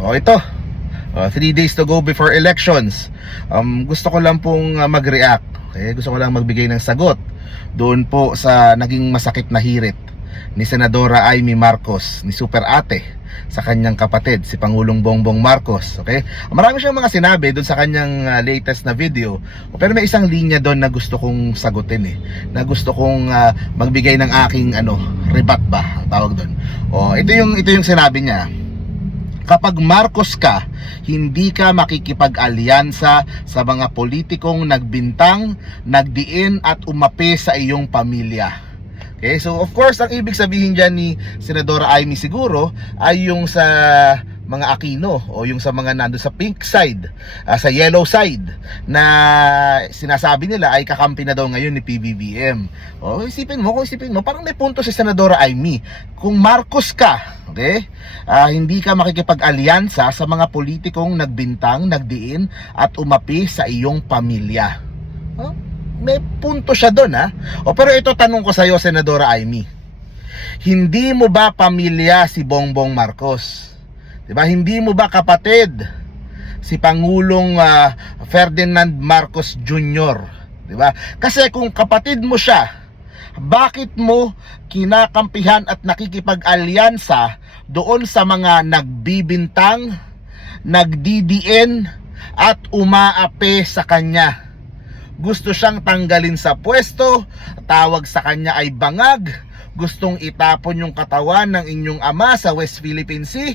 O ito, uh, three days to go before elections. Um, gusto ko lang pong uh, mag-react. Okay? Gusto ko lang magbigay ng sagot doon po sa naging masakit na hirit ni Senadora Amy Marcos, ni Super Ate sa kanyang kapatid, si Pangulong Bongbong Marcos. Okay? Marami siyang mga sinabi doon sa kanyang uh, latest na video. Pero may isang linya doon na gusto kong sagutin eh. Na gusto kong uh, magbigay ng aking ano, rebat ba ang tawag doon. O, ito yung ito yung sinabi niya kapag Marcos ka, hindi ka makikipag-alyansa sa mga politikong nagbintang, nagdiin at umapi sa iyong pamilya. Okay, so of course, ang ibig sabihin dyan ni Senadora Amy siguro ay yung sa mga Aquino o yung sa mga nando sa pink side, ah, sa yellow side na sinasabi nila ay kakampi na daw ngayon ni PBBM. O isipin mo, kung isipin mo, parang may punto si Senadora Amy. Kung Marcos ka, okay? Ah, hindi ka makikipag-alyansa sa mga politikong nagbintang, nagdiin at umapi sa iyong pamilya. Oh, may punto siya doon ha. O pero ito tanong ko sa iyo Senadora Amy. Hindi mo ba pamilya si Bongbong Marcos? 'Di ba? Hindi mo ba kapatid si Pangulong ah, Ferdinand Marcos Jr., 'di ba? Kasi kung kapatid mo siya, bakit mo kinakampihan at nakikipag-alyansa doon sa mga nagbibintang, nagdidiin at umaape sa kanya? Gusto siyang tanggalin sa pwesto, tawag sa kanya ay bangag, gustong itapon yung katawan ng inyong ama sa West Philippine Sea.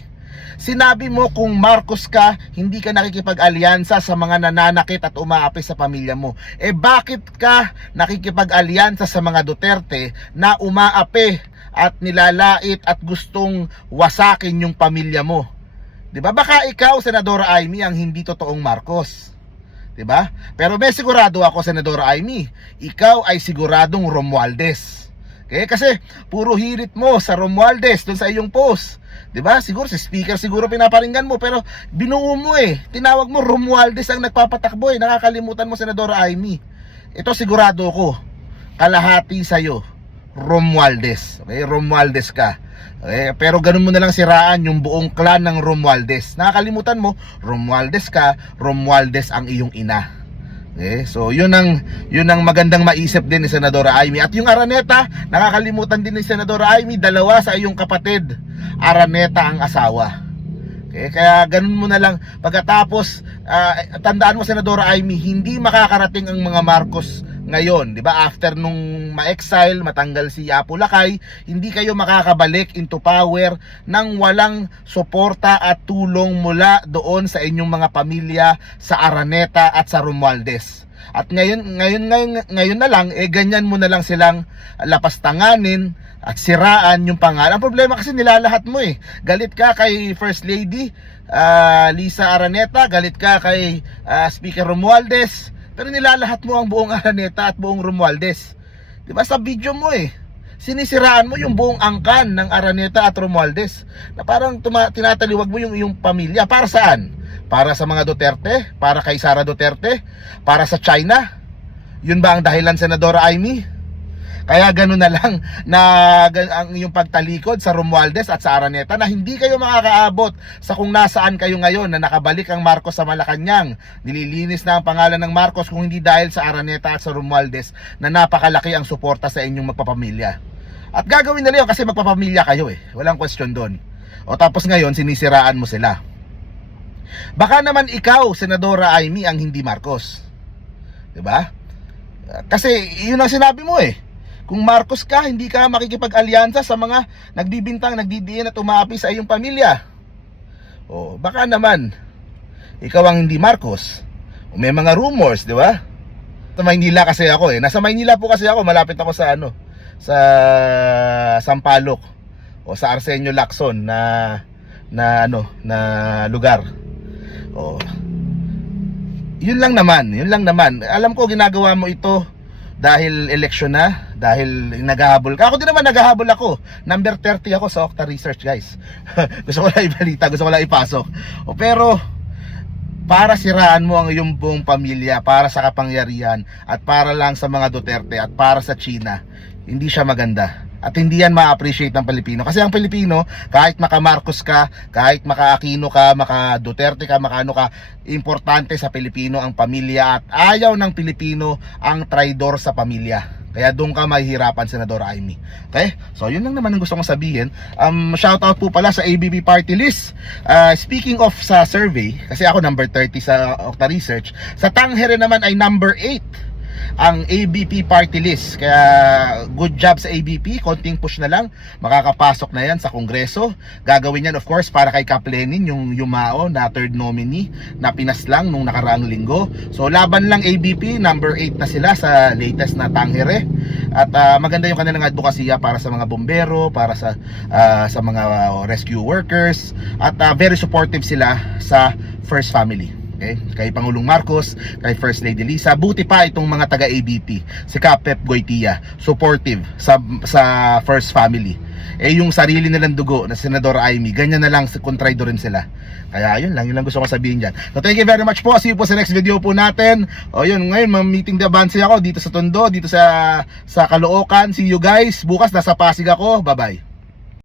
Sinabi mo kung Marcos ka, hindi ka nakikipag-alyansa sa mga nananakit at umaapi sa pamilya mo. Eh bakit ka nakikipag-alyansa sa mga Duterte na umaapi at nilalait at gustong wasakin yung pamilya mo? 'Di ba? Baka ikaw, Senadora Amy, ang hindi totoong Marcos. 'Di ba? Pero may sigurado ako, Senadora Amy, ikaw ay siguradong Romualdez. Okay? Kasi puro hirit mo sa Romualdez doon sa iyong post. 'Di ba? Siguro si speaker siguro pinaparinggan mo pero binuo mo eh. Tinawag mo Romualdez ang nagpapatakbo eh. Nakakalimutan mo Senadora Amy. Ito sigurado ko. Kalahati sa iyo. Romualdez. Okay? Romualdez ka. Okay? Pero ganun mo na lang siraan yung buong clan ng Romualdez. Nakakalimutan mo, Romualdez ka, Romualdez ang iyong ina. Okay? So, yun ang yun ang magandang maisip din ni Senadora Amy. At yung Araneta, nakakalimutan din ni Senadora Amy, dalawa sa iyong kapatid. Araneta ang asawa. Okay? Kaya ganun mo na lang pagkatapos ah, tandaan mo Senadora Amy, hindi makakarating ang mga Marcos ngayon, 'di ba? After nung ma-exile, matanggal si Apo Lakay, hindi kayo makakabalik into power nang walang suporta at tulong mula doon sa inyong mga pamilya sa Araneta at sa Romualdez. At ngayon ngayon ngayon ngayon na lang eh ganyan mo na lang silang lapastanganin at siraan yung pangalan. Ang problema kasi nilalahat mo eh. Galit ka kay First Lady ah, Lisa Araneta, galit ka kay ah, Speaker Romualdez, pero nilalahat mo ang buong Araneta at buong Romualdez. 'Di ba sa video mo eh. Sinisiraan mo yung buong angkan ng Araneta at Romualdez na parang tuma- tinataliwag mo yung yung pamilya para saan? Para sa mga Duterte? Para kay Sara Duterte? Para sa China? Yun ba ang dahilan Senadora Amy? Kaya gano'n na lang na ang yung pagtalikod sa Romualdez at sa Araneta na hindi kayo makakaabot sa kung nasaan kayo ngayon na nakabalik ang Marcos sa Malacanang. Nililinis na ang pangalan ng Marcos kung hindi dahil sa Araneta at sa Romualdez na napakalaki ang suporta sa inyong magpapamilya. At gagawin nila yun kasi magpapamilya kayo eh. Walang question doon. O tapos ngayon sinisiraan mo sila. Baka naman ikaw, Senadora Amy, ang hindi Marcos. 'Di ba? Kasi yun ang sinabi mo eh. Kung Marcos ka, hindi ka makikipag-alyansa sa mga nagbibintang, nagdidiin at umaapi sa iyong pamilya. O, baka naman, ikaw ang hindi Marcos. O, may mga rumors, di ba? Sa Maynila kasi ako eh. Nasa Maynila po kasi ako, malapit ako sa ano, sa Sampaloc o sa Arsenio Lacson na na ano, na lugar. O, yun lang naman, yun lang naman. Alam ko ginagawa mo ito dahil eleksyon na, dahil naghahabol. Ako din naman naghahabol ako. Number 30 ako sa Okta Research, guys. gusto ko lang ibalita, gusto ko lang ipasok. O pero para siraan mo ang iyong buong pamilya, para sa kapangyarihan, at para lang sa mga Duterte, at para sa China, hindi siya maganda. At hindi yan ma-appreciate ng Pilipino. Kasi ang Pilipino, kahit maka Marcos ka, kahit maka Aquino ka, maka Duterte ka, maka ano ka, importante sa Pilipino ang pamilya at ayaw ng Pilipino ang traidor sa pamilya. Kaya doon ka mahihirapan, Senador Amy. Okay? So, yun lang naman ang gusto kong sabihin. Um, shoutout po pala sa ABB Party List. Uh, speaking of sa survey, kasi ako number 30 sa Octa Research, sa Tangere naman ay number 8 ang ABP party list. Kaya good job sa ABP, konting push na lang, makakapasok na yan sa Kongreso. Gagawin yan of course para kay Kap Lenin, yung Yumao na third nominee na pinaslang nung nakaraang linggo. So laban lang ABP, number 8 na sila sa latest na Tangere. At ah, maganda yung kanilang advokasya para sa mga bombero, para sa ah, sa mga rescue workers at ah, very supportive sila sa First Family. Okay? Kay Pangulong Marcos, kay First Lady Lisa, buti pa itong mga taga ABP, si Kapep Goitia, supportive sa sa First Family. Eh yung sarili nilang dugo na Senador Amy, ganyan na lang kontraido rin sila. Kaya yun lang, yun lang gusto ko sabihin dyan. So thank you very much po. See you po sa next video po natin. O yun, ngayon mag-meeting the Bansi ako dito sa Tondo, dito sa sa Caloocan. See you guys. Bukas nasa Pasig ako. Bye-bye.